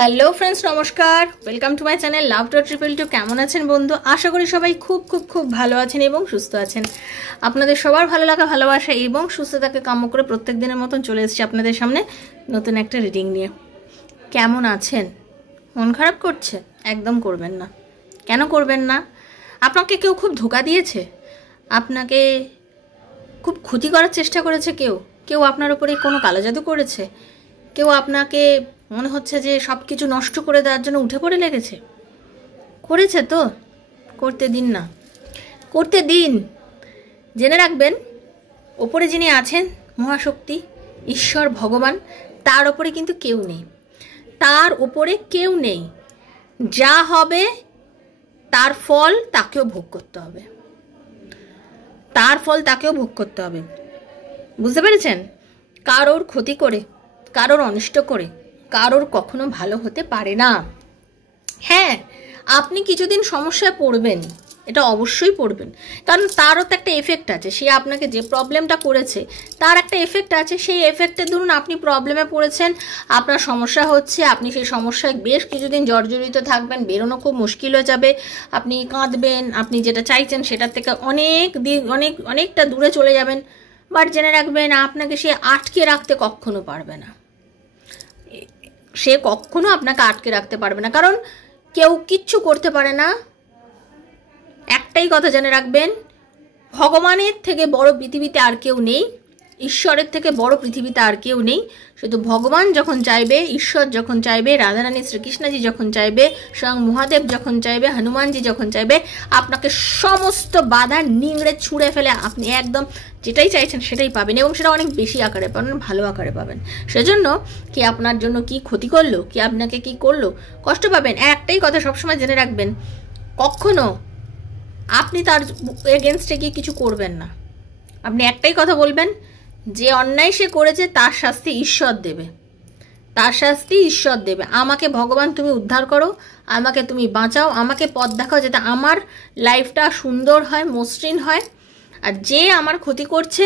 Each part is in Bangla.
হ্যালো ফ্রেন্ডস, নমস্কার। ওয়েলকাম টু মাই চ্যানেল লাভ.222। কেমন আছেন বন্ধু? আশা করি সবাই খুব খুব খুব ভালো আছেন এবং সুস্থ আছেন। আপনাদের সবার ভালো লাগা, ভালোবাসা এবং সুস্থতাকে কাম্য করে প্রত্যেক দিনের মতন চলে এসেছি আপনাদের সামনে নতুন একটা রিডিং নিয়ে। কেমন আছেন? মন খারাপ করছে? একদম করবেন না। কেন করবেন না? আপনাকে কেউ খুব ধোঁকা দিয়েছে, আপনাকে খুব ক্ষতি করার চেষ্টা করেছে, কেউ আপনার উপরে কোনো কালো জাদু করেছে, কেউ আপনাকে মনে হচ্ছে যে সব কিছু নষ্ট করে দেওয়ার জন্য উঠে পড়ে লেগেছে। করেছে তো করতে দিন না, করতে দিন। জেনে রাখবেন, ওপরে যিনি আছেন মহাশক্তি, ঈশ্বর, ভগবান, তার ওপরে কিন্তু কেউ নেই, তার ওপরে কেউ নেই। যা হবে তার ফল তাকেও ভোগ করতে হবে, তার ফল তাকেও ভোগ করতে হবে। বুঝতে পেরেছেন? কারোর ক্ষতি করে, কারোর অনিষ্ট করে কারোর কখনো ভালো হতে পারে না। হ্যাঁ, আপনি কিছুদিন সমস্যায় পড়বেন, এটা অবশ্যই পড়বেন, কারণ তারও তো একটা এফেক্ট আছে। সে আপনাকে যে প্রবলেমটা করেছে তার একটা এফেক্ট আছে। সেই এফেক্টের ধরুন আপনি প্রবলেমে পড়েছেন, আপনার সমস্যা হচ্ছে, আপনি সেই সমস্যায় বেশ কিছুদিন জর্জরিত থাকবেন, বেরোনো খুব মুশকিল হয়ে যাবে, আপনি কাঁদবেন, আপনি যেটা চাইছেন সেটার থেকে অনেকটা দূরে চলে যাবেন। বাট জেনে রাখবেন, আপনাকে সে আটকে রাখতে কখনো পারবে না, সে কখনো আপনাকে আটকে রাখতে পারবে না, কারণ কেউ কিচ্ছু করতে পারে না। একটাই কথা জেনে রাখবেন, ভগবানের থেকে বড় পৃথিবীতে আর কেউ নেই, ঈশ্বরের থেকে বড় পৃথিবীতে আর কেউ নেই। শুধু ভগবান যখন চাইবে, ঈশ্বর যখন চাইবে, রাধারানী শ্রীকৃষ্ণজি যখন চাইবে, স্বয়ং মহাদেব যখন চাইবে, হনুমানজি যখন চাইবে, আপনাকে সমস্ত বাধা নিংড়ে ছুঁড়ে ফেলে আপনি একদম যেটাই চাইছেন সেটাই পাবেন, এবং সেটা অনেক বেশি আকারে পাবেন, ভালো আকারে পাবেন। সেজন্য কে আপনার জন্য কি ক্ষতি করলো, কে আপনাকে কি করলো, কষ্ট পাবেন। একটাই কথা সবসময় জেনে রাখবেন, কখনো আপনি তার এগেনস্টে গিয়ে কিছু করবেন না। আপনি একটাই কথা বলবেন, যে অন্যায় সে করেছে তার শাস্তি ঈশ্বর দেবে, তার শাস্তি ঈশ্বর দেবে। আমাকে ভগবান তুমি উদ্ধার করো, আমাকে তুমি বাঁচাও, আমাকে পথ দেখাও যাতে আমার লাইফটা সুন্দর হয়, মসৃণ হয়। আর যে আমার ক্ষতি করছে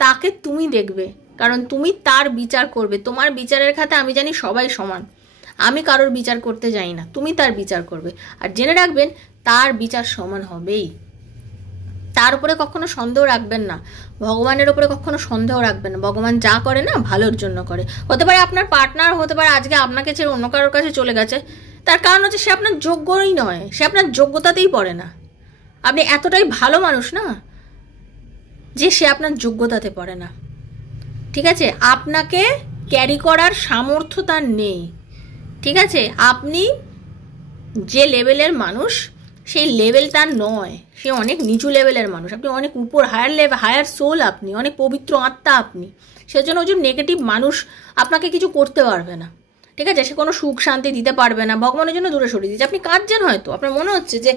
তাকে তুমি দেখবে, কারণ তুমি তার বিচার করবে। তোমার বিচারের খাতে আমি জানি সবাই সমান, আমি কারোর বিচার করতে যাই না, তুমি তার বিচার করবে। আর জেনে রাখবেন, তার বিচার সমান হবেই। তার উপরে কখনো সন্দেহ রাখবেন না, ভগবানের উপরে কখনো সন্দেহ রাখবেন না। ভগবান যা করে না ভালোর জন্য করে। হতে পারে আপনার পার্টনার, হতে পারে আজকে আপনাকে ছেড়ে অন্য কারোর কাছে চলে গেছে, তার কারণ হচ্ছে সে আপনার যোগ্যই নয়, সে আপনার যোগ্যতাতেই পড়ে না। আপনি এতটাই ভালো মানুষ না যে সে আপনার যোগ্যতাতে পড়ে না। ঠিক আছে? আপনাকে ক্যারি করার সামর্থ্য তার নেই। ঠিক আছে? আপনি যে লেভেলের মানুষ সেই লেভেল তার নয়, সে অনেক নিচু লেভেলের মানুষ, আপনি অনেক উপর, হায়ার সোল, আপনি অনেক পবিত্র আত্মা আপনি। সেজন্য ওই যে নেগেটিভ মানুষ আপনাকে কিছু করতে পারবে না। ঠিক আছে? সে কোনো সুখ শান্তি দিতে পারবে না, ভগবানের জন্য দূরে সরিয়ে দিচ্ছে। আপনি কাঁদছেন, হয়তো আপনার মনে হচ্ছে যে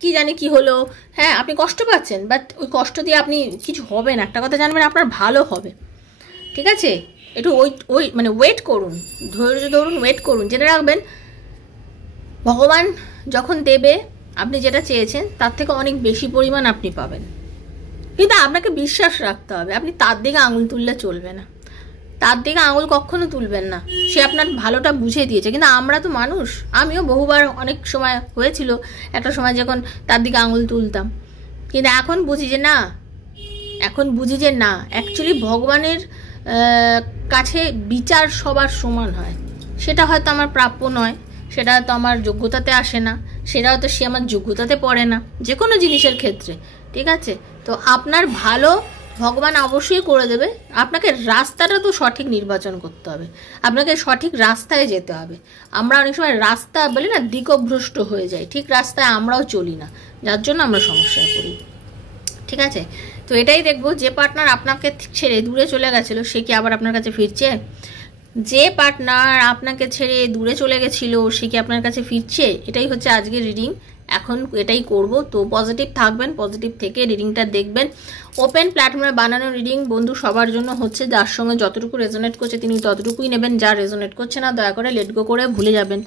কি জানি কি হলো, হ্যাঁ আপনি কষ্ট পাচ্ছেন, বাট ওই কষ্ট দিয়ে আপনি কিছু হবে না। একটা কথা জানবেন, আপনার ভালো হবে। ঠিক আছে? একটু ওয়েট করুন, ধৈর্য ধরুন, ওয়েট করুন। জেনে রাখবেন, ভগবান যখন দেবে, আপনি যেটা চেয়েছেন তার থেকে অনেক বেশি পরিমাণ আপনি পাবেন। কিন্তু আপনাকে বিশ্বাস রাখতে হবে, আপনি তার দিকে আঙুল তুললে চলবে না, তার দিকে আঙুল কখনো তুলবেন না। সে আপনার ভালোটা বুঝিয়ে দিয়েছে, কিন্তু আমরা তো মানুষ, আমিও বহুবার অনেক সময় হয়েছিল একটা সময় যখন তার দিকে আঙুল তুলতাম, কিন্তু এখন বুঝি যে না, অ্যাকচুয়ালি ভগবানের কাছে বিচার সবার সমান হয়। সেটা হয়তো আমার প্রাপ্য নয়, সেটা হয়তো আমার যোগ্যতাতে আসে না, সেটা হয়তো সে আমার যোগ্যতাতে পড়ে না, যে কোনো জিনিসের ক্ষেত্রে। ঠিক আছে? তো আপনার ভালো ভগবান অবশ্যই করে দেবে। আপনাকে রাস্তাটা তো সঠিক নির্বাচন করতে হবে, আপনাকে সঠিক রাস্তায় যেতে হবে। আমরা অনেক সময় রাস্তা বলি না, দিকভ্রষ্ট হয়ে যাই, ঠিক রাস্তায় আমরাও চলি না, যার জন্য আমরা সমস্যায় পড়ি। ঠিক আছে? তো এটাই দেখবো, যে পার্টনার আপনাকে ছেড়ে দূরে চলে গেছিলো সে কি আবার আপনার কাছে ফিরছে? যে পার্টনার আপনাকে ছেড়ে দূরে চলে গেছিল সে কি আপনার কাছে ফিরছে? এটাই হচ্ছে আজকের রিডিং। এখন এটাই করব। তো পজিটিভ থাকবেন, পজিটিভ থেকে রিডিংটা দেখবেন। ওপেন প্ল্যাটফর্মে বানানো রিডিং বন্ধু সবার জন্য হচ্ছে, যার সঙ্গে যতটুকু রেজোনেট করছে তিনি ততটুকুই নেবেন, যা রেজোনেট করছে না দয়া করে লেট গো করে ভুলে যাবেন।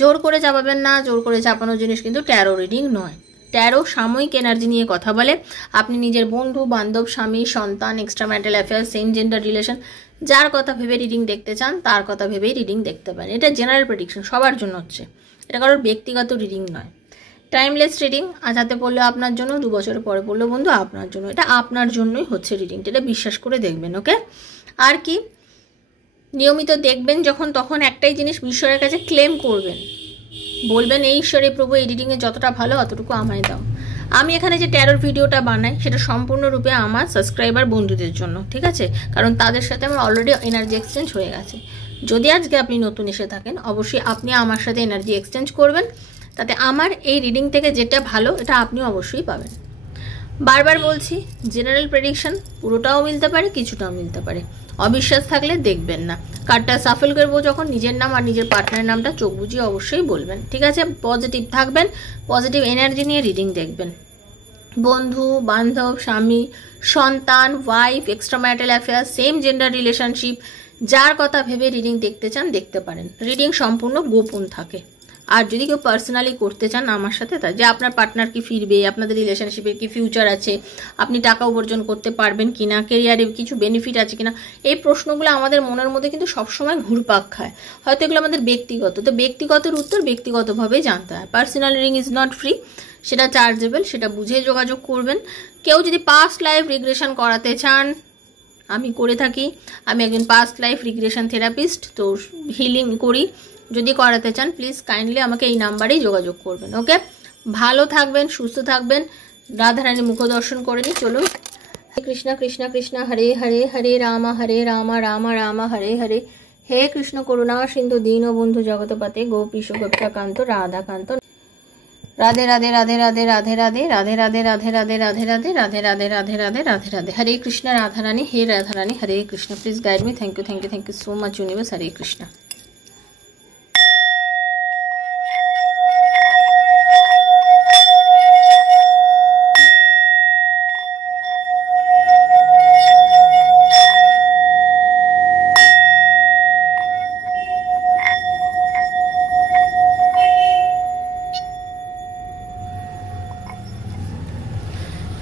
জোর করে চাপাবেন না, জোর করে চাপানো জিনিস কিন্তু ট্যারো রিডিং নয়। ট্যারো সাময়িক এনার্জি নিয়ে কথা বলে। আপনি নিজের বন্ধু বান্ধব, স্বামী, সন্তান, extra marital affairs, same gender relation যার কথা ভেবে রিডিং দেখতে চান তার কথা ভেবেই রিডিং দেখতে পারেন। এটা জেনারেল প্রেডিকশন, সবার জন্য হচ্ছে, এটা কারোর ব্যক্তিগত রিডিং নয়। টাইমলেস রিডিং, আজ হাতে পড়লে আপনার জন্য, 2 বছর পরে পড়লে বন্ধু আপনার জন্য, এটা আপনার জন্যই হচ্ছে রিডিংটা, এটা বিশ্বাস করে দেখবেন। ওকে, আর কি নিয়মিত দেখবেন যখন, তখন একটাই জিনিস ঈশ্বরের কাছে ক্লেম করবেন, বলবেন এই ঈশ্বরে প্রভু এই রিডিংয়ে যতটা ভালো অতটুকু আমায় দাও। আমি এখানে যে ট্যারোর ভিডিওটা বানাই সেটা সম্পূর্ণরূপে আমার সাবস্ক্রাইবার বন্ধুদের জন্য, ঠিক আছে, কারণ তাদের সাথে আমার অলরেডি এনার্জি এক্সচেঞ্জ হয়ে গেছে। যদি আজকে আপনি নতুন এসে থাকেন অবশ্যই আপনি আমার সাথে এনার্জি এক্সচেঞ্জ করবেন, তাতে আমার এই রিডিং থেকে যেটা ভালো এটা আপনি অবশ্যই পাবেন। বারবার বলছি, জেনারেল প্রেডিকশন পুরোটাও মিলতে পারে, কিছুটাও মিলতে পারে, অবিশ্বাস থাকলে দেখবেন না। কার্ডটা সাফল করবো যখন নিজের নাম আর নিজের পার্টনারের নামটা চোখ বুঝিয়ে অবশ্যই বলবেন, ঠিক আছে। পজিটিভ থাকবেন, পজিটিভ এনার্জি নিয়ে রিডিং দেখবেন। বন্ধু বান্ধব, স্বামী সন্তান, wife, extra marital affair, same gender relationship, যার কথা ভেবে রিডিং দেখতে চান দেখতে পারেন। রিডিং সম্পূর্ণ গোপন থাকে। আর যদি কেউ পার্সোনালি করতে চান আমার সাথে, তা যে আপনার পার্টনার কি ফিরবে, আপনাদের রিলেশনশিপের কি ফিউচার আছে, আপনি টাকা উপার্জন করতে পারবেন কিনা, কেরিয়ারে কিছু বেনিফিট আছে কিনা, এই প্রশ্নগুলো আমাদের মনের মধ্যে কিন্তু সবসময় ঘুরপাক খায়। হয়তো এগুলো আমাদের ব্যক্তিগত, তো ব্যক্তিগতের উত্তর ব্যক্তিগতভাবেই জানতে হয়। Personal reading is not free, সেটা চার্জেবল, সেটা বুঝে যোগাযোগ করবেন। কেউ যদি পাস্ট লাইফ রিগ্রেশন করাতে চান, আমি করে থাকি, আমি একজন পাস্ট লাইফ রিগ্রেশন থেরাপিস্ট, তো হিলিং করি। যদি করাতে চান প্লিজ কাইন্ডলি আমাকে এই নাম্বারেই যোগাযোগ করবেন। ওকে, ভালো থাকবেন, সুস্থ থাকবেন। রাধারানী মুখ দর্শন করে নিই, চলুন। কৃষ্ণ কৃষ্ণ কৃষ্ণ হরে হরে, হরে রাম রাম রাম হরে হরে। হে কৃষ্ণ করুণা সিন্ধু দীনবন্ধু জগৎপতে গোপীশ গোপিকাকান্ত রাধাকান্ত। রাধে রাধে রাধে রাধে রাধে রাধে রাধে রাধে রাধে রাধে রাধে রাধে রাধে রাধে রাধে রাধে রাধে রাধে। হরে কৃষ্ণ রাধারানী, হে Radharani, Hare Krishna. Please guide me. Thank you thank you thank you so much universe. Hare Krishna.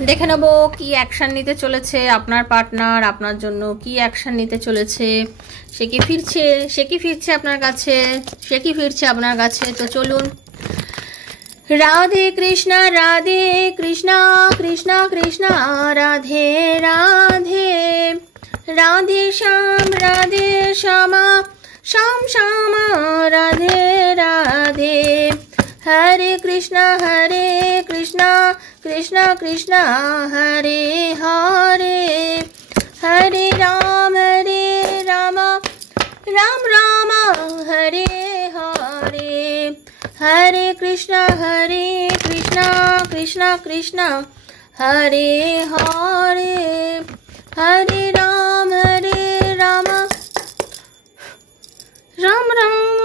দেখে নেবো কি অ্যাকশন নিতে চলেছে আপনার পার্টনার, আপনার জন্য কি অ্যাকশন নিতে চলেছে। সে কি ফিরছে আপনার কাছে, সে কি ফিরছে আপনার কাছে। তো চলুন। রাধে কৃষ্ণ কৃষ্ণ কৃষ্ণ রাধে রাধে, রাধে শ্যামা শ্যাম শ্যামা রাধে রাধে। হরে কৃষ্ণ কৃষ্ণ কৃষ্ণ হরে হরে, হরে রাম রাম রাম হরে হরে, হরে কৃষ্ণ কৃষ্ণ কৃষ্ণ হরে হরে, হরে রাম রাম রাম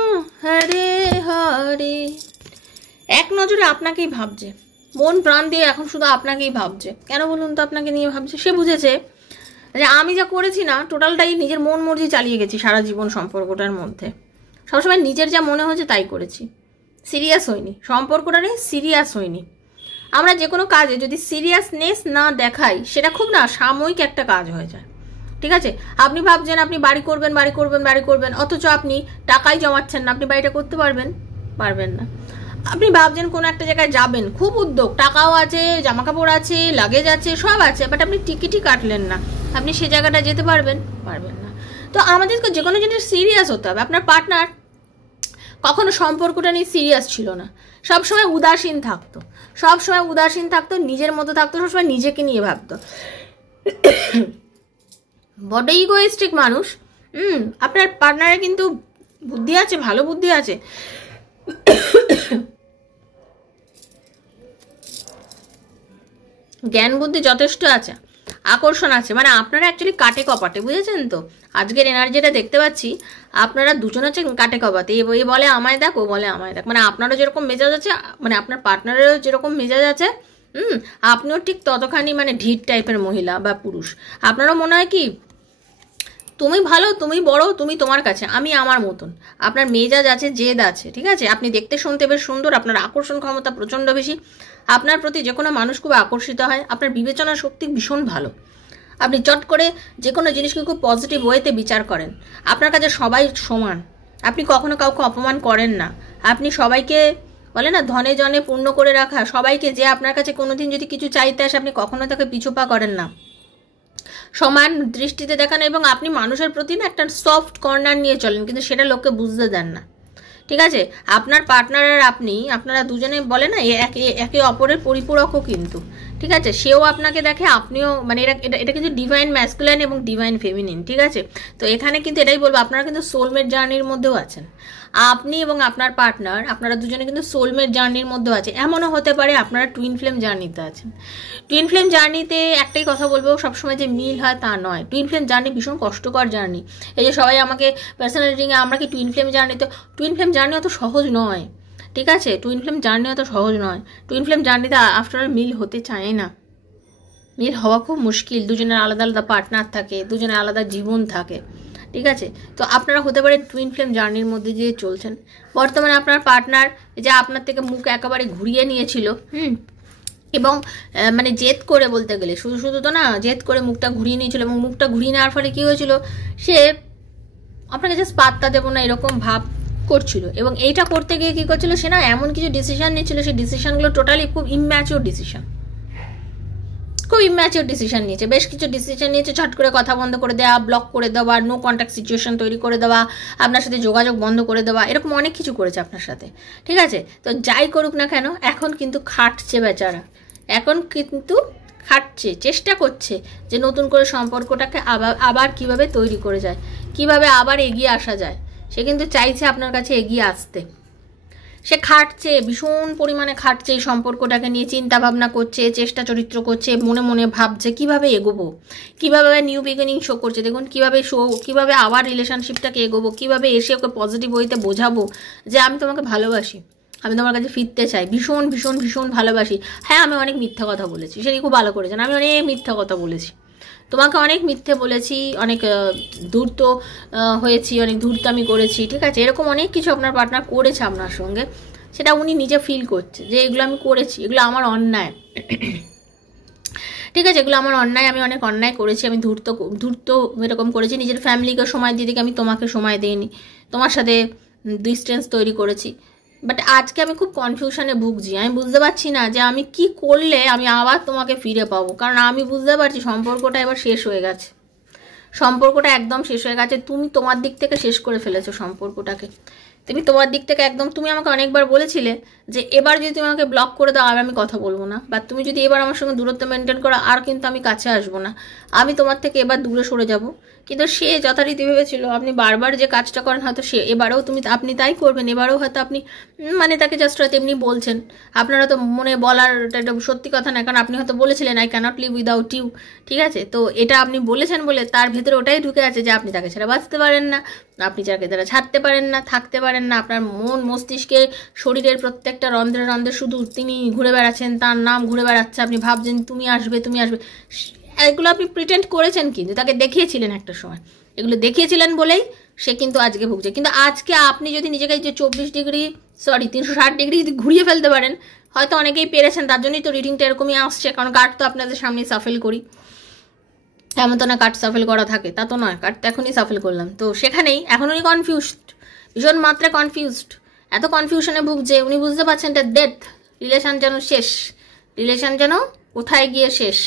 হরে হরে। এক নজরে আপনাকেই ভাবছে, মন প্রাণ দিয়ে এখন শুধু আপনাকেই ভাবছে। কেন বলুন তো আপনাকে নিয়ে ভাবছে? সে বুঝেছে যে আমি যা করেছি না টোটালটাই নিজের মন মর্জি চালিয়ে গেছি সারা জীবন সম্পর্কটার মধ্যে। সবসময় নিজের যা মনে হয়েছে তাই করেছি, সিরিয়াস হইনি, সম্পর্কটা নিয়ে সিরিয়াস হইনি। আমরা যে কোনো কাজে যদি সিরিয়াসনেস না দেখাই সেটা খুব না সাময়িক একটা কাজ হয়ে যায়, ঠিক আছে। আপনি ভাবছেন আপনি বাড়ি করবেন, অথচ আপনি টাকাই জমাচ্ছেন না, আপনি বাড়িটা করতে পারবেন না। আপনি ভাবছেন কোনো একটা জায়গায় যাবেন, খুব উদ্যোগ, টাকাও আছে, জামা কাপড় আছে, লাগেজ আছে, সব আছে, বাট আপনি টিকিটই কাটলেন না, আপনি সে জায়গাটা যেতে পারবেন না। তো আমাদেরকে যে কোনো জিনিস সিরিয়াস হতে হবে। আপনার পার্টনার কখনো সম্পর্কটা নিয়ে সিরিয়াস ছিল না, সবসময় উদাসীন থাকতো, নিজের মতো থাকতো, সবসময় নিজেকে নিয়ে ভাবতো, বড় ইগোইস্টিক মানুষ। আপনার পার্টনারের কিন্তু বুদ্ধি আছে, ভালো বুদ্ধি আছে, জ্ঞান বুদ্ধি যথেষ্ট আছে, আকর্ষণ আছে। মানে আপনারা অ্যাকচুয়ালি কাটে কপাটে, বুঝেছেন তো? আজকের এনার্জিটা দেখতে পাচ্ছি আপনারা দুজন হচ্ছে কাটে কপাতে, এ বলে আমায় দেখ, ও বলে আমায় দেখ। মানে আপনারও যেরকম মেজাজ আছে, মানে আপনার পার্টনারেরও যেরকম মেজাজ আছে, আপনিও ঠিক ততখানি মানে ঢিট টাইপের মহিলা বা পুরুষ। আপনারও মনে হয় কি তুমি ভালো, তুমি বড়, তুমি তোমার কাছে, আমি আমার মতন। আপনার মেজাজ আছে, জেদ আছে, ঠিক আছে। আপনি দেখতে শুনতে বেশ সুন্দর, আপনার আকর্ষণ ক্ষমতা প্রচণ্ড বেশি, আপনার প্রতি যে কোনো মানুষ খুব আকর্ষিত হয়, আপনার বিবেচনা শক্তি ভীষণ ভালো। আপনি চট করে যে কোনো জিনিসকে খুব পজিটিভ ওয়েতে বিচার করেন। আপনার কাছে সবাই সমান, আপনি কখনো কাউকে অপমান করেন না। আপনি সবাইকে বলে না ধনে জনে পূর্ণ করে রাখা, সবাইকে যে আপনার কাছে কোনোদিন যদি কিছু চাইতে আসে আপনি কখনো তাকে পিছুপা করেন না, সমান দৃষ্টিতে দেখান। এবং আপনি মানুষের প্রতি না একটা সফট কর্নার নিয়ে চলেন, কিন্তু সেটা লোককে বুঝতে দেন না। ঠিক আছে, আপনার পার্টনার আর আপনি, আপনারা দুজনে বলে না একে অপরের পরিপূরকও কিন্তু। ঠিক আছে, সেও আপনাকে দেখে, আপনিও, মানে এটা কিন্তু ডিভাইন ম্যাসকুলাইন এবং ডিভাইন ফেমিনিন। ঠিক আছে, তো এখানে কিন্তু এটাই বলবো, আপনারা কিন্তু সোলমেট জার্নির মধ্যেও আছেন। আপনি এবং আপনার পার্টনার, আপনারা দুজনে কিন্তু সোলমেট জার্নির মধ্যেও আছে। এমনও হতে পারে আপনারা টুইন ফ্লেম জার্নিতে আছেন। টুইন ফ্লেম জার্নিতে একটাই কথা বলবো, সবসময় যে মিল হয় তা নয়। টুইন ফ্লেম জার্নি ভীষণ কষ্টকর জার্নি। এই যে সবাই আমাকে পার্সোনাল রিডিংয়ে আমরা কি টুইন ফ্লেম জার্নিতে, টুইন ফ্লেম জার্নি অত সহজ নয়। ঠিক আছে, টুইন ফ্লেম জার্নি অত সহজ নয়। টুইন ফ্লেম জার্নিতে আফটার অল মিল হতে চায় না, মিল হওয়া খুব মুশকিল। দুজনের আলাদা আলাদা পার্টনার থাকে, দুজনের আলাদা জীবন থাকে। ঠিক আছে, তো আপনারা হতে পারে টুইন ফ্লেম জার্নির মধ্যে দিয়ে চলছেন। বর্তমানে আপনার পার্টনার যে আপনার থেকে মুখ একেবারে ঘুরিয়ে নিয়েছিল, এবং মানে জেদ করে, বলতে গেলে শুধু শুধু তো না, জেদ করে মুখটা ঘুরিয়ে নিয়েছিল, এবং মুখটা ঘুরিয়ে নেওয়ার ফলে কী হয়েছিল, সে আপনাকে জাস্ট পাত্তা দেবো না এরকম ভাব করছিল। এবং এইটা করতে গিয়ে কী করছিল, সে না এমন কিছু ডিসিশন নিয়েছিল, সেই ডিসিশনগুলো টোটালি খুব ইম্যাচিওর ডিসিশন, খুব ইম্যাচিওর ডিসিশন নিয়েছে। বেশ কিছু ডিসিশন নিয়েছে, ছট করে কথা বন্ধ করে দেওয়া, ব্লক করে দেওয়া, নো কন্ট্যাক্ট সিচুয়েশন তৈরি করে দেওয়া, আপনার সাথে যোগাযোগ বন্ধ করে দেওয়া, এরকম অনেক কিছু করেছে আপনার সাথে। ঠিক আছে, তো যাই করুক না কেন, এখন কিন্তু খাটছে বেচারা, এখন কিন্তু খাটছে, চেষ্টা করছে যে নতুন করে সম্পর্কটাকে আবার কিভাবে তৈরি করে যায়, কিভাবে আবার এগিয়ে আসা যায়। সে কিন্তু চাইছে আপনার কাছে এগিয়ে আসতে। সে খাটছে, ভীষণ পরিমাণে খাটছে, এই সম্পর্কটাকে নিয়ে চিন্তা ভাবনা করছে, চেষ্টা চরিত্র করছে, মনে মনে ভাবছে কিভাবে এগোবো, কিভাবে নিউ বিগিনিং শো করছে। দেখুন কিভাবে আবার রিলেশনশিপটাকে এগোবো, কিভাবে এসে ওকে পজিটিভ ওয়েতে বোঝাবো যে আমি তোমাকে ভালোবাসি, আমি তোমার কাছে ফিরতে চাই, ভীষণ ভীষণ ভীষণ ভালোবাসি। হ্যাঁ, আমি অনেক মিথ্যা কথা বলেছি, সেটি খুব ভালো করেছেন, আমি অনেক মিথ্যা কথা বলেছি, তোমাকে অনেক মিথ্যে বলেছি, অনেক ধূর্ত হয়েছি, অনেক ধূর্তামি করেছি। ঠিক আছে, এরকম অনেক কিছু আপনার পার্টনার করেছে আপনার সঙ্গে, সেটা উনি নিজে ফিল করছে যে এগুলো আমি করেছি, এগুলো আমার অন্যায়। ঠিক আছে, এগুলো আমার অন্যায়, আমি অনেক অন্যায় করেছি, আমি ধূর্ত এরকম করেছি, নিজের ফ্যামিলিকে সময় দিয়ে দিকে আমি তোমাকে সময় দিইনি, তোমার সাথে ডিস্টেন্স তৈরি করেছি। বাট আজকে আমি খুব কনফিউশনে ভুগছি, আমি বুঝতে পারছি না যে আমি কি করলে আমি আবার তোমাকে ফিরে পাবো। কারণ আমি বুঝতে পারছি সম্পর্কটা এবার শেষ হয়ে গেছে, সম্পর্কটা একদম শেষ হয়ে গেছে। তুমি তোমার দিক থেকে শেষ করে ফেলেছো সম্পর্কটাকে, তুমি তোমার দিক থেকে একদম। তুমি আমাকে অনেকবার বলেছিলে যে এবার যদি তুমি আমাকে ব্লক করে দাও আর আমি কথা বলবো না, বা তুমি যদি এবার আমার সঙ্গে দূরত্ব মেনটেন করো আর কিন্তু আমি কাছে আসবো না, আমি তোমার থেকে এবার দূরে সরে যাব। কিন্তু সে যথারীতি ভেবেছিল আপনি বারবার যে কাজটা করেন হয়তো সে এবারেও আপনি তাই করবেন, এবারেও হয়তো আপনি মানে তাকে জাস্ট হয়তো এমনি বলছেন। আপনারা তো মনে বলার এটা সত্যি কথা না, কারণ আপনি হয়তো বলেছিলেন I cannot live without you. ঠিক আছে, তো এটা আপনি বলেছেন বলে তার ভেতরে ওটাই ঢুকে আছে যে আপনি তাকে ছাড়া বাঁচতে পারেন না, আপনি যাকে তারা ছাড়তে পারেন না, থাকতে পারেন না। আপনার মন মস্তিষ্কে শরীরের প্রত্যেকটা রন্ধ্রে রন্ধ্রে শুধু তিনি ঘুরে বেড়াচ্ছেন, তার নাম ঘুরে বেড়াচ্ছে, আপনি ভাবছেন তুমি আসবে তুমি আসবে। এগুলো আপনি প্রিটেন্ড করেছেন, কিন্তু তাকে দেখিয়েছিলেন একটা সময়, এগুলো দেখিয়েছিলেন বলেই সে কিন্তু আজকে ভুগছে। কিন্তু আজকে আপনি যদি নিজেকে যে 360 ডিগ্রি যদি ঘুরিয়ে ফেলতে পারেন, হয়তো অনেকেই পেরেছেন, তার জন্যই তো রিডিংটা এরকমই আসছে। কারণ কার্ড তো আপনাদের সামনে সাফেল করি, এমন তো না কার্ড সাফেল করা থাকে, তা তো নয়, কার্ড তো এখনই সাফেল করলাম। তো সেখানেই এখন উনি কনফিউজড, ভীষণ মাত্রায় কনফিউজড, এত কনফিউশনে ভুগছে। উনি বুঝতে পারছেন এটা ডেথ, রিলেশন যেন শেষ, রিলেশন যেন কোথায় গিয়ে শেষ।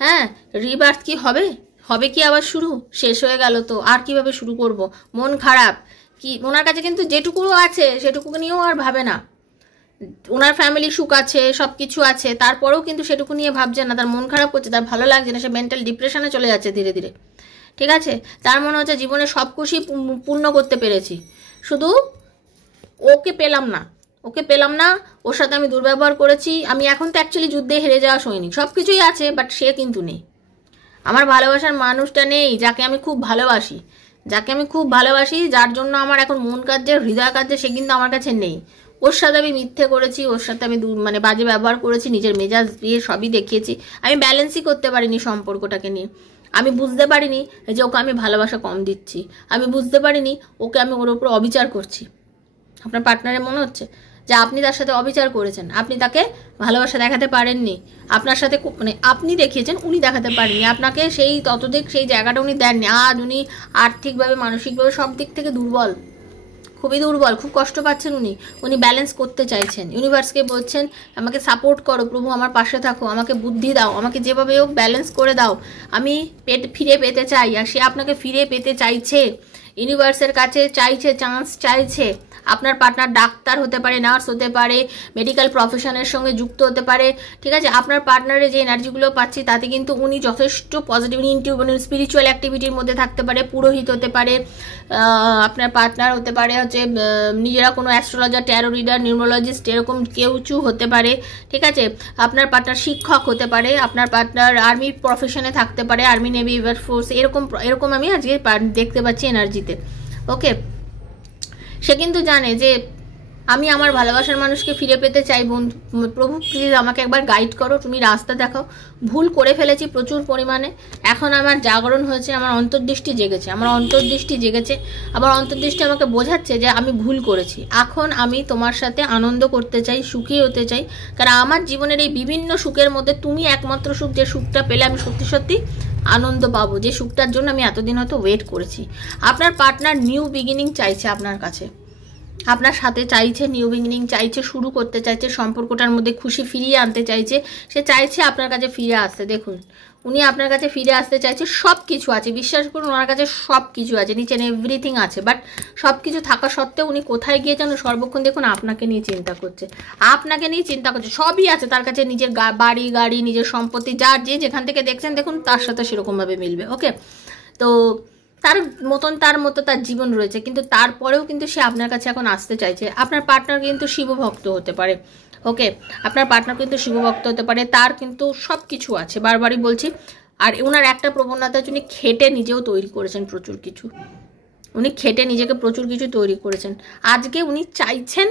হ্যাঁ, রিবার্থ কি হবে, হবে কি আবার শুরু, শেষ হয়ে গেল তো আর কিভাবে শুরু করব, মন খারাপ। কি ওনার কাছে কিন্তু যেটুকু আছে সেটুকু নিয়েও আর ভাবে না, ওনার ফ্যামিলি সুখ আছে, সব কিছু আছে, তারপরেও কিন্তু সেটুকু নিয়ে ভাবছে না, তার মন খারাপ করছে, তার ভালো লাগছে না, সে মেন্টাল ডিপ্রেশনে চলে যাচ্ছে ধীরে ধীরে। ঠিক আছে, তার মনে হচ্ছে জীবনে সব খুশি পূর্ণ করতে পেরেছি, শুধু ওকে পেলাম না, ওকে পেলাম না, ওর সাথে আমি দুর্ব্যবহার করেছি। আমি এখন তো অ্যাকচুয়ালি যুদ্ধে হেরে যাওয়া সৈনিক, সব কিছুই আছে, বাট সে কিন্তু নেই, আমার ভালোবাসার মানুষটা নেই, যাকে আমি খুব ভালোবাসি, যাকে আমি খুব ভালোবাসি, যার জন্য আমার এখন মন কাঁদছে, হৃদয় কাঁদছে, সে কিন্তু আমার কাছে নেই। ওর সাথে আমি মিথ্যে করেছি, ওর সাথে আমি মানে বাজে ব্যবহার করেছি, নিজের মেজাজ দিয়ে সবই দেখিয়েছি, আমি ব্যালেন্সই করতে পারিনি সম্পর্কটাকে নিয়ে। আমি বুঝতে পারিনি যে ওকে আমি ভালোবাসা কম দিচ্ছি, আমি বুঝতে পারিনি ওকে আমি ওর উপর অবিচার করছি। আপনার পার্টনারের মনে হচ্ছে যে আপনি তার সাথে অবিচার করেছেন, আপনি তাকে ভালোবাসা দেখাতে পারেননি, আপনার সাথে মানে আপনি দেখিয়েছেন, উনি দেখাতে পারেননি, আপনাকে সেই ততদিক সেই জায়গাটা উনি দেননি। আজ উনি আর্থিকভাবে মানসিকভাবে সব দিক থেকে দুর্বল, খুবই দুর্বল, খুব কষ্ট পাচ্ছেন উনি। উনি ব্যালেন্স করতে চাইছেন, ইউনিভার্সকে বলছেন আমাকে সাপোর্ট করো প্রভু, আমার পাশে থাকো, আমাকে বুদ্ধি দাও, আমাকে যেভাবে হোক ব্যালেন্স করে দাও, আমি ফিরে পেতে চাই। আর সে আপনাকে ফিরে পেতে চাইছে, ইউনিভার্সের কাছে চাইছে, চান্স চাইছে। আপনার পার্টনার ডাক্তার হতে পারে, নার্স হতে পারে, মেডিকেল প্রফেশনের সঙ্গে যুক্ত হতে পারে, ঠিক আছে। আপনার পার্টনারের যে এনার্জিগুলো পাচ্ছি তাতে কিন্তু উনি যথেষ্ট পজিটিভ, স্পিরিচুয়াল অ্যাক্টিভিটির মধ্যে থাকতে পারে, পুরোহিত হতে পারে, আপনার পার্টনার হতে পারে হচ্ছে নিজেরা কোনো অ্যাস্ট্রোলজার, ট্যারো রিডার, নিউমোলজিস্ট এরকম কেউচু হতে পারে, ঠিক আছে। আপনার পার্টনার শিক্ষক হতে পারে, আপনার পার্টনার আর্মি প্রফেশনে থাকতে পারে, আর্মি, নেভি, এয়ারফোর্স, এরকম আমি আজকে দেখতে পাচ্ছি এনার্জিতে। ওকে, সে কিন্তু জানে যে আমি আমার ভালোবাসার মানুষকে ফিরে পেতে চাই। বন্ধু, প্রভু প্লিজ আমাকে একবার গাইড করো, তুমি রাস্তা দেখাও। ভুল করে ফেলেছি প্রচুর পরিমাণে, এখন আমার জাগরণ হয়েছে, আমার অন্তর্দৃষ্টি জেগেছে, আমার অন্তর্দৃষ্টি আমাকে বোঝাচ্ছে যে আমি ভুল করেছি। এখন আমি তোমার সাথে আনন্দ করতে চাই, সুখী হতে চাই, কারণ আমার জীবনের এই বিভিন্ন সুখের মধ্যে তুমি একমাত্র সুখ, যে সুখটা পেলে আমি সত্যি সত্যি আনন্দ পাবো, যে সুখটার জন্য আমি এতদিন হয়তো ওয়েট করেছি। আপনার পার্টনার নিউ বিগিনিং চাইছে আপনার কাছে, আপনার সাথে চাইছে নিউ বিগিনিং চাইছে, শুরু করতে চাইছে, সম্পর্কটার মধ্যে খুশি ফিরিয়ে আনতে চাইছে, সে চাইছে আপনার কাছে ফিরে আসতে। দেখুন, উনি আপনার কাছে ফিরে আসতে চাইছে, সব কিছু আছে, বিশ্বাস করুন ওনার কাছে সব কিছু আছে, নিচে এভরিথিং আছে, বাট সব কিছু থাকা সত্ত্বেও উনি কোথায় গিয়ে যেন সর্বক্ষণ দেখুন আপনাকে নিয়ে চিন্তা করছে, সবই আছে তার কাছে, নিজের বাড়ি গাড়ি, নিজের সম্পত্তি, যার যে যেখান থেকে দেখছেন দেখুন তার সাথে সেরকমভাবে মিলবে। ওকে, তো তার মতো তার জীবন রয়েছে, কিন্তু তারপরেও কিন্তু সে আপনার কাছে এখন আসতে চাইছে। আপনার পার্টনার কিন্তু শিবভক্ত হতে পারে। ওকে, আপনার পার্টনার কিন্তু শিবভক্ত হতে পারে, তার কিন্তু সব কিছু আছে, বারবারই বলছি। আর ওনার একটা প্রবণতা, উনি খেটে নিজেও তৈরি করেছেন প্রচুর কিছু, উনি খেটে নিজেকে প্রচুর কিছু তৈরি করেছেন। আজকে উনি চাইছেন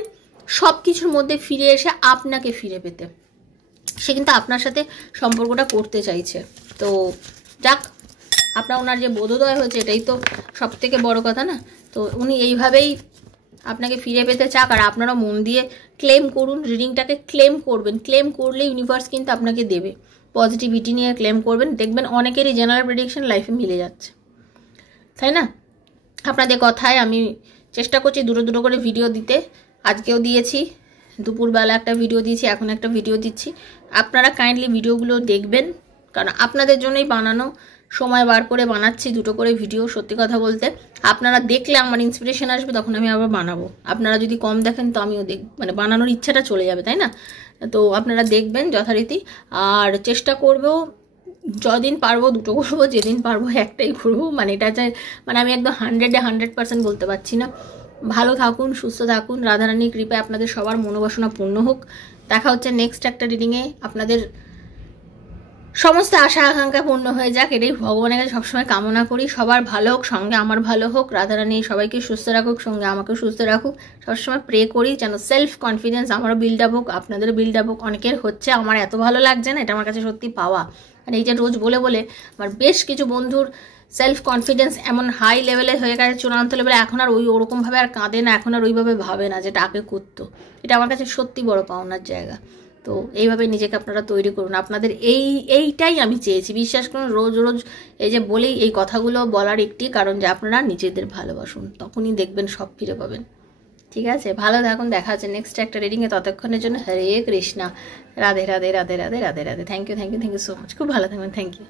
সব কিছুর মধ্যে ফিরে এসে আপনাকে ফিরে পেতে, সে কিন্তু আপনার সাথে সম্পর্কটা করতে চাইছে। তো যাক, ওনার যে বোধোদয় হয়েছে এটাই তো সব থেকে বড় কথা না। তো উনি এইভাবেই আপনাকে ফিরে পেতে চাক, আর আপনারা মন দিয়ে ক্লেম করুন, রিডিংটাকে ক্লেম করবেন, ক্লেম করলে ইউনিভার্স কিন্তু আপনাকে দেবে। পজিটিভিটি নিয়ে ক্লেম করবেন, দেখবেন অনেকেরই জেনারেল প্রেডিকশন লাইফে মিলে যাচ্ছে, তাই না। আপনাদের কথায় আমি চেষ্টা করছি দুটো করে ভিডিও দিতে, আজকেও দিয়েছি, দুপুরবেলা একটা ভিডিও দিয়েছি, এখন একটা ভিডিও দিচ্ছি। আপনারা কাইন্ডলি ভিডিওগুলো দেখবেন, কারণ আপনাদের জন্যই বানানো, সময় বার করে বানাচ্ছি দুটো করে ভিডিও। সত্যি কথা বলতে আপনারা দেখলে আমার ইন্সপিরেশন আসবে, তখন আমি আবার বানাবো। আপনারা যদি কম দেখেন তো আমিও মানে বানানোর ইচ্ছাটা চলে যাবে, তাই না। তো আপনারা দেখবেন যথারীতি, আর চেষ্টা করবো যদিন পারবো দুটো করবো, যেদিন পারবো একটাই করবো, মানে এটা মানে আমি একদম 100% বলতে পারছি না। ভালো থাকুন, সুস্থ থাকুন, রাধারানীর কৃপায় আপনাদের সবার মনোবাসনা পূর্ণ হোক। দেখা হচ্ছে নেক্সট একটা রিডিংয়ে, আপনাদের সমস্ত আশা আকাঙ্ক্ষা পূর্ণ হয়ে যাক, এটাই ভগবানের কাছে সবসময় কামনা করি। সবার ভালো হোক, সঙ্গে আমার ভালো হোক, রাধারানী সবাইকে সুস্থ রাখুক, সঙ্গে আমাকেও সুস্থ রাখুক। সবসময় প্রে করি যেন সেলফ কনফিডেন্স আমারও বিল্ড আপ হোক, আপনাদেরও বিল্ড আপ হোক। অনেকের হচ্ছে, আমার এত ভালো লাগছে না, এটা আমার কাছে সত্যি পাওয়া। আর এই যে রোজ বলে বলে আমার বেশ কিছু বন্ধুর সেলফ কনফিডেন্স এমন হাই লেভেলে হয়ে গেছে, চূড়ান্ত লেভেলে, এখন আর ওরকমভাবে আর কাঁদে না, এখন আর ওইভাবে ভাবে না যেটা আগে করতো। এটা আমার কাছে সত্যি বড় পাওনার জায়গা। তো এইভাবে নিজেকে আপনারা তৈরি করুন, আপনাদের এইটাই আমি চেয়েছি। বিশ্বাস করুন, রোজ এই যে বলি এই কথাগুলো বলার একটি কারণ, যে আপনারা নিজেদের ভালোবাসুন, তখনই দেখবেন সব ফিরে পাবেন। ঠিক আছে, ভালো থাকুন, দেখা হচ্ছে নেক্সট একটা রিডিংয়ে। ততক্ষণের জন্য Hare Krishna, Radhe Radhe Radhe Radhe Radhe Radhe. Thank you so much, খুব ভালো থাকবেন, থ্যাংক ইউ।